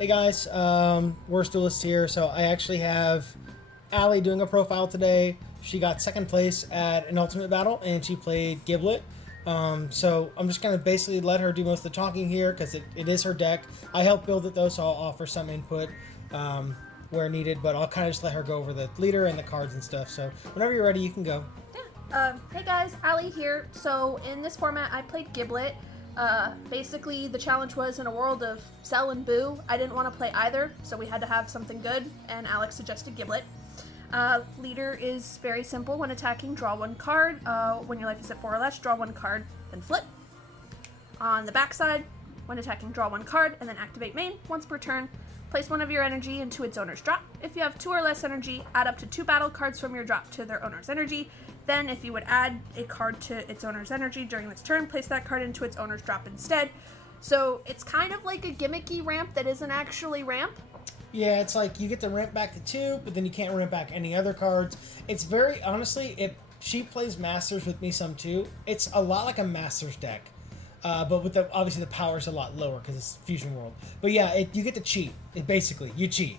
Hey guys, Worst Duelist here. So I actually have Allie doing a profile today. She got second place at an ultimate battle and she played Giblet. So I'm just going to basically let her do most of the talking here because it is her deck. I helped build it though, so I'll offer some input where needed, but I'll kind of just let her go over the leader and the cards and stuff. So whenever you're ready, you can go. Yeah. Hey guys, Allie here. So in this format, I played Giblet. Basically, the challenge was in a world of Cell and Boo. I didn't want to play either, so we had to have something good, and Alex suggested Giblet. Leader is very simple. When attacking, draw one card. When your life is at 4 or less, draw one card, then flip. On the backside, when attacking, draw one card, and then activate main. Once per turn, place one of your energy into its owner's drop. If you have 2 or less energy, add up to 2 battle cards from your drop to their owner's energy. Then, if you would add a card to its owner's energy during this turn, place that card into its owner's drop instead. So, it's kind of like a gimmicky ramp that isn't actually ramp. Yeah, it's like you get to ramp back to 2, but then you can't ramp back any other cards. It's very, honestly, if she plays Masters with me some too, it's a lot like a Masters deck. But with obviously the power's a lot lower because it's Fusion World. But yeah, you get to cheat. Basically, you cheat.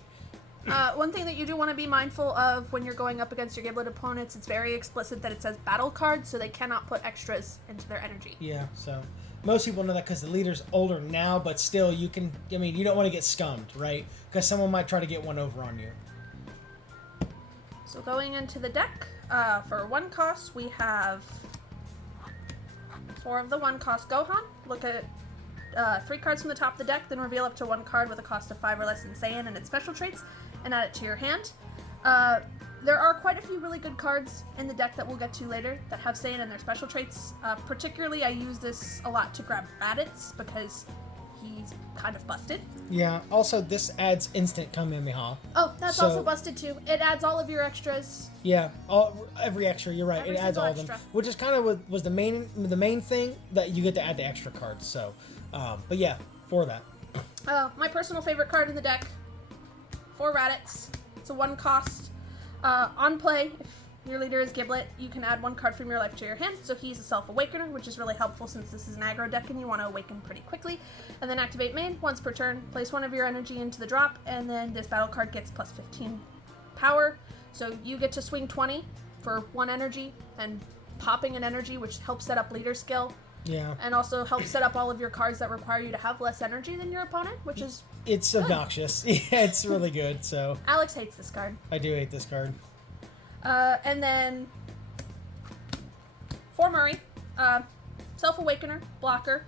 One thing that you do want to be mindful of when you're going up against your Giblet opponents, it's very explicit that it says battle cards, so they cannot put extras into their energy. Yeah, so most people know that because the leader's older now, but still you can, I mean, you don't want to get scummed, right? Because someone might try to get one over on you. So going into the deck, for 1 cost, we have 4 of the 1 cost Gohan. Look at 3 cards from the top of the deck, then reveal up to 1 card with a cost of 5 or less in Saiyan and its special traits, and add it to your hand. There are quite a few really good cards in the deck that we'll get to later that have Saiyan and their special traits. Particularly, I use this a lot to grab Raditz because he's kind of busted. Yeah, also this adds instant Kamehameha. Oh, that's also busted too. It adds all of your extras. Yeah, every extra, you're right. It adds all of them. Which is kind of was the main thing that you get to add the extra cards. So, but yeah, for that. My personal favorite card in the deck, 4 Raditz. It's a 1 cost. On play, if your leader is Giblet, you can add 1 card from your life to your hand, so he's a Self-Awakener, which is really helpful since this is an aggro deck and you want to awaken pretty quickly. And then activate main. Once per turn, place 1 of your energy into the drop, and then this battle card gets plus 15 power. So you get to swing 20 for 1 energy, and popping an energy, which helps set up leader skill. Yeah. And also helps set up all of your cards that require you to have less energy than your opponent, which is It's good. Obnoxious. Yeah, it's really good, so. Alex hates this card. I do hate this card. And then 4 Murray, Self-Awakener, blocker,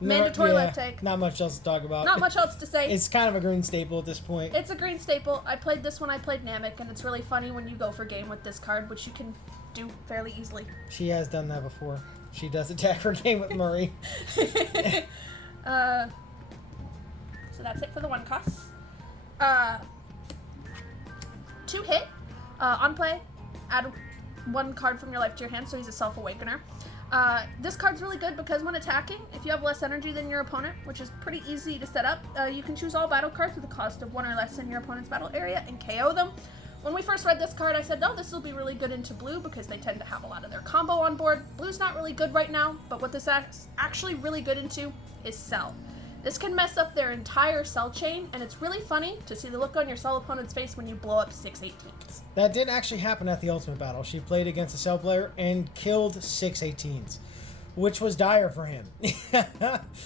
mandatory life take. Not much else to talk about. Not much else to say. It's kind of a green staple at this point. It's a green staple. I played this when I played Namek, and it's really funny when you go for game with this card, which you can do fairly easily. She has done that before. She does attack her game with Murray. So that's it for the 1 cost. 2 hit. On play, add 1 card from your life to your hand, so he's a Self-Awakener. This card's really good because when attacking, if you have less energy than your opponent, which is pretty easy to set up, you can choose all battle cards with a cost of 1 or less in your opponent's battle area and KO them. When we first read this card, I said, oh, this will be really good into blue because they tend to have a lot of their combo on board. Blue's not really good right now, but what this is actually really good into is Cell. This can mess up their entire Cell chain, and it's really funny to see the look on your Cell opponent's face when you blow up 6 18s. That did actually happen at the Ultimate Battle. She played against a Cell player and killed 6 18s, which was dire for him.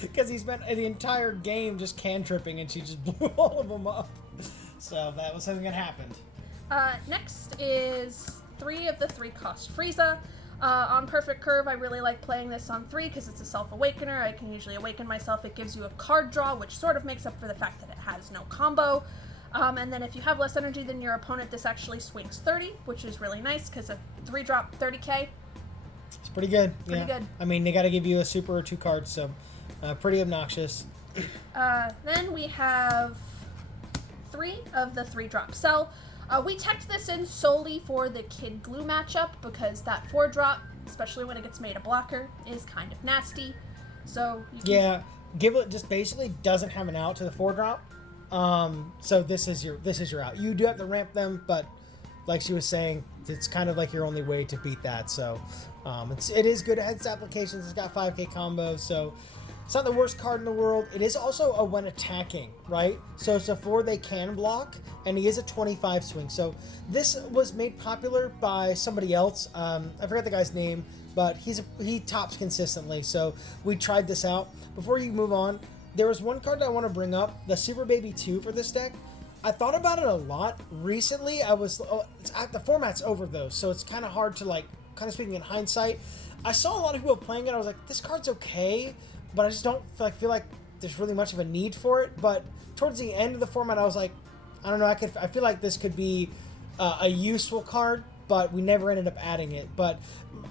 Because he spent the entire game just cantripping, and she just blew all of them up. So that was something that happened. Next is 3 of the 3 cost Frieza. On Perfect Curve, I really like playing this on 3 because it's a Self-Awakener. I can usually awaken myself. It gives you a card draw, which sort of makes up for the fact that it has no combo. And then if you have less energy than your opponent, this actually swings 30, which is really nice because a 3-drop 30k. It's pretty good. Pretty good. I mean, they got to give you a super or 2 cards, so pretty obnoxious. Then we have 3 of the 3-drop Cell. We teched this in solely for the Kid Glue matchup because that 4-drop, especially when it gets made a blocker, is kind of nasty. So you can... Yeah, Giblet just basically doesn't have an out to the 4-drop. So this is your out. You do have to ramp them, but like she was saying, it's kind of like your only way to beat that. So it is good at heads applications. It's got 5k combos, so It's not the worst card in the world. It is also a when attacking, right? So it's a 4 they can block, and he is a 25 swing. So this was made popular by somebody else. I forgot the guy's name, but he tops consistently. So we tried this out. Before you move on, there was one card that I want to bring up, the Super Baby 2 for this deck. I thought about it a lot recently. The format's over though, so it's kind of hard to kind of speaking in hindsight. I saw a lot of people playing it. I was like, this card's okay, but I just don't feel like there's really much of a need for it. But towards the end of the format, I was like, I don't know. I feel like this could be a useful card, but we never ended up adding it. But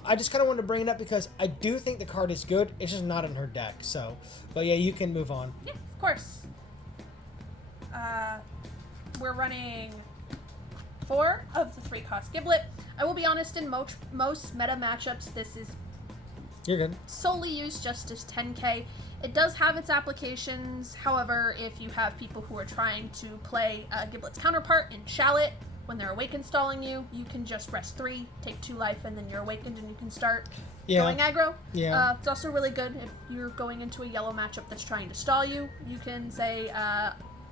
I just kind of wanted to bring it up because I do think the card is good. It's just not in her deck. So, but yeah, you can move on. Yeah, of course. We're running 4 of the 3-cost Giblet. I will be honest, in most meta matchups, this is You're good. solely used just as 10k. It does have its applications. However, if you have people who are trying to play Giblet's counterpart in Shallot, when they're awake installing you can just rest 3, take 2 life, and then you're awakened and you can start going aggro. Yeah. It's also really good if you're going into a yellow matchup that's trying to stall you. You can say,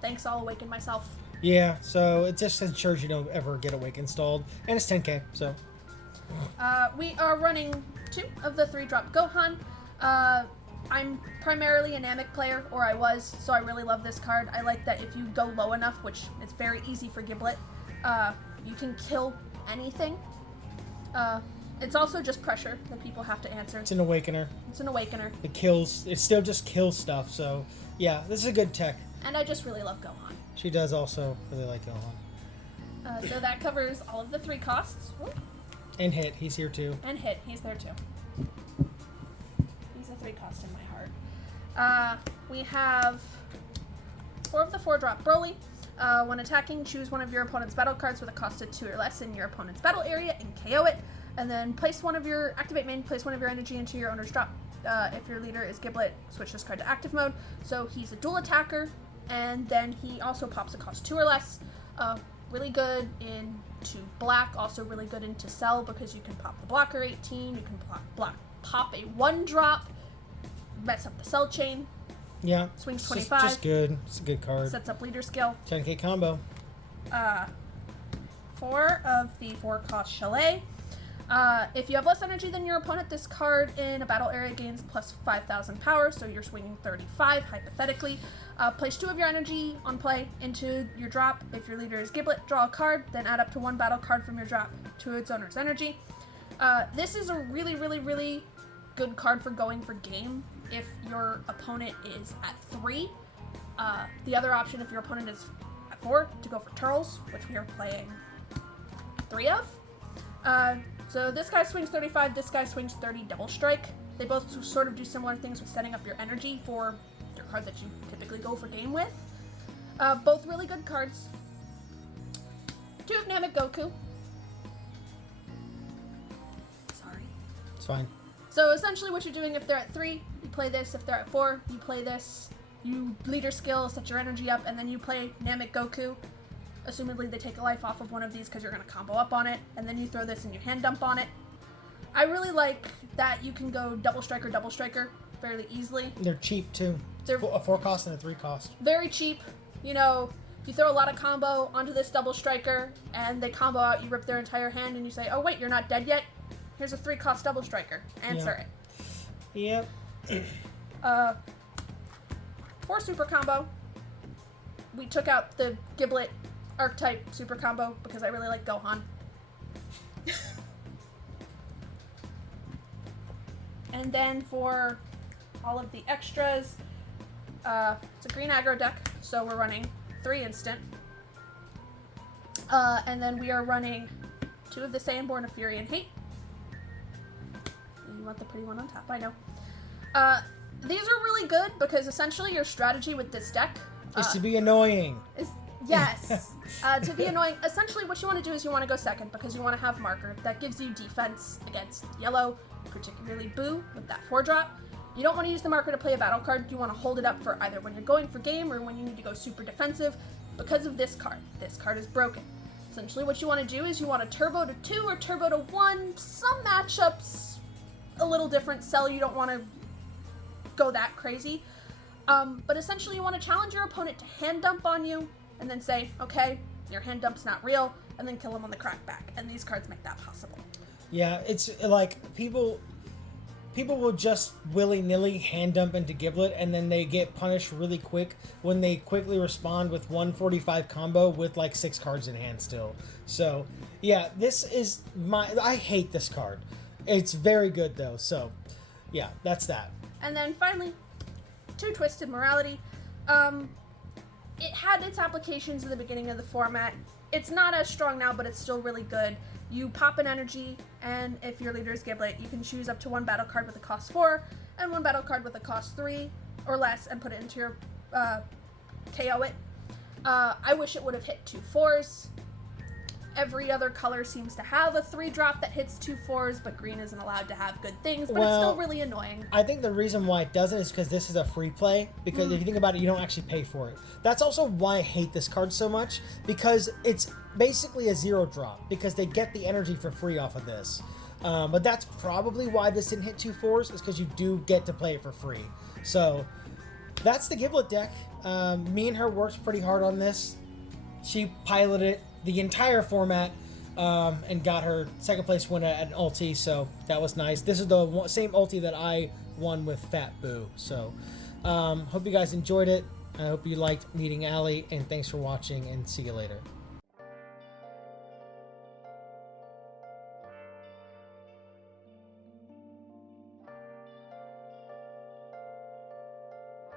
thanks, I'll awaken myself. Yeah, so it just ensures you don't ever get awake installed, and it's 10k, so. We are running 2 of the 3-drop Gohan. I'm primarily a Namek player, or I was, so I really love this card. I like that if you go low enough, which is very easy for Giblet, you can kill anything. It's also just pressure that people have to answer. It's an Awakener. It's an Awakener. It still just kills stuff, so yeah, this is a good tech. And I just really love Gohan. She does also really like Gohan. So that covers all of the 3 costs. Ooh. And Hit, he's here too. And Hit, he's there too. He's a 3-cost in my heart. We have 4 of the 4-drop Broly. When attacking, choose one of your opponent's battle cards with a cost of 2 or less in your opponent's battle area and KO it. And then place one of your energy into your owner's drop. If your leader is Giblet, switch this card to active mode. So he's a dual attacker, and then he also pops a cost 2 or less. Really good into black, also really good into Cell because you can pop the blocker 18, you can pop a 1-drop, mess up the Cell chain. Yeah. Swings 25. Just good. It's a good card. Sets up leader skill. 10k combo. 4 of the 4-cost Chalet. If you have less energy than your opponent, this card in a battle area gains plus 5,000 power, so you're swinging 35, hypothetically. Place 2 of your energy on play into your drop. If your leader is Giblet, draw a card, then add up to 1 battle card from your drop to its owner's energy. This is a really, really, really good card for going for game if your opponent is at 3. The other option, if your opponent is at 4, to go for Turles, which we are playing 3 of. So this guy swings 35, this guy swings 30 double strike. They both sort of do similar things with setting up your energy for your card that you typically go for game with. Both really good cards. 2 of Namek Goku. Sorry. It's fine. So essentially what you're doing, if they're at 3, you play this. If they're at 4, you play this. You leader skill, set your energy up, and then you play Namek Goku. Assumedly they take a life off of one of these because you're going to combo up on it, and then you throw this and you hand dump on it. I really like that you can go double striker fairly easily. They're cheap too. They're a 4-cost and a 3-cost. Very cheap. You know, you throw a lot of combo onto this double striker, and they combo out, you rip their entire hand, and you say, oh wait, you're not dead yet? Here's a 3-cost double striker. Answer it. Yep. 4 super combo. We took out the Giblet archetype super combo because I really like Gohan. And then for all of the extras, it's a green aggro deck, so we're running 3 instant. And then we are running 2 of the Saiyan-born of Fury and Hate. You want the pretty one on top, I know. These are really good because essentially your strategy with this deck is to be annoying. Yes. To be annoying. Essentially what you want to do is you want to go second because you want to have marker. That gives you defense against yellow, particularly Boo with that 4-drop. You don't want to use the marker to play a battle card. You want to hold it up for either when you're going for game or when you need to go super defensive because of this card. This card is broken. Essentially what you want to do is you want to turbo to 2 or turbo to 1. Some matchups a little different. Cell you don't want to go that crazy. But essentially you want to challenge your opponent to hand dump on you and then say, okay, your hand dump's not real, and then kill him on the crackback. And these cards make that possible. Yeah, it's like people will just willy-nilly hand dump into Giblet, and then they get punished really quick when they quickly respond with 145 combo with like 6 cards in hand still. So yeah, this is I hate this card. It's very good though. So yeah, that's that. And then finally, 2 Twisted Morality. It had its applications in the beginning of the format. It's not as strong now, but it's still really good. You pop an energy, and if your leader is Giblet, you can choose up to 1 battle card with a cost 4 and 1 battle card with a cost 3 or less and put it into your KO it. I wish it would have hit 2 4s. Every other color seems to have a 3-drop that hits 2 4s, but green isn't allowed to have good things, but it's still really annoying. I think the reason why it doesn't is because this is a free play, because if you think about it, you don't actually pay for it. That's also why I hate this card so much, because it's basically a 0-drop, because they get the energy for free off of this. But that's probably why this didn't hit 2 4s, is because you do get to play it for free. So that's the Giblet deck. Me and her worked pretty hard on this. She piloted it the entire format and got her 2nd place win at an ulti, so that was nice. This is the same ulti that I won with Fat Boo. So hope you guys enjoyed it. I hope you liked meeting Allie, and thanks for watching, and see you later.